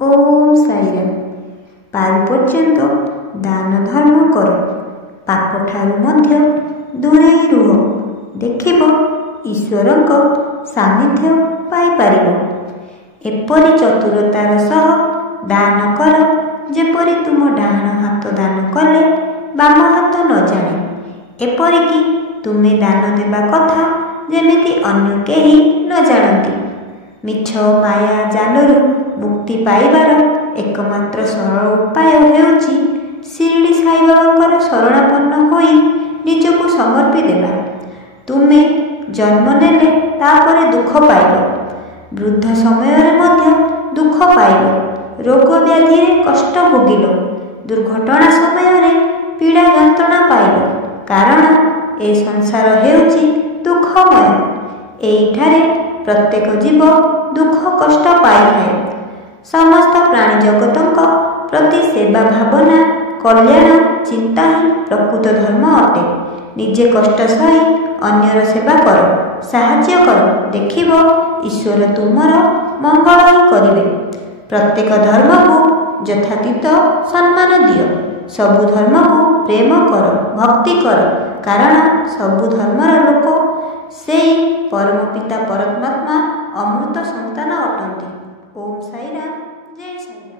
ओम साईराम। पारु पर्यंत दान धर्म कर, पाप ठारू मध्य दूरेई रुह, देखिब ईश्वरक सान्निध्य पाई पारिब। एपरि चतुरतार सह दान कर जेपरि तुम डाहाण हाथ दान कले बाम हाथ न जाने। एपरिकी तुमे दान देवा कथा जेमिति अन्य केही न जानती। मिछ माया जालरू मुक्ति पाइबार एकमात्र सरल उपाय हेउछि शिरडी साई बाबांकर शरणापन्न होई निजको समर्पी देवा। तुमे जन्म नेले तापरे दुख पाइब, वृद्ध समय मध्य दुख पाइब, रोग व्याधि कष्ट भोगिल, दुर्घटना समय पीड़ा यंत्रणा पाइब, कारण ए संसार हेउछि दुखमय। एइठारे प्रत्येक जीव दुख कष्ट पाइଥାଏ। समस्त प्राणी जगतक प्रति सेवा भावना कल्याण चिंता ही प्रकृत धर्म अटे। निजे कष्ट सही अन्यर सेवा कर, साहाय्य कर, देखिब ईश्वर तुमर मंगल ही करिवे। प्रत्येक धर्म को यथातीत सम्मान दियो, सबु धर्म को प्रेम कर, भक्ति कर, कारण सबु धर्मर लोक सेई परम पिता परमात्मा अमृत संतान अटंती। ओम साईराम, जय साईराम।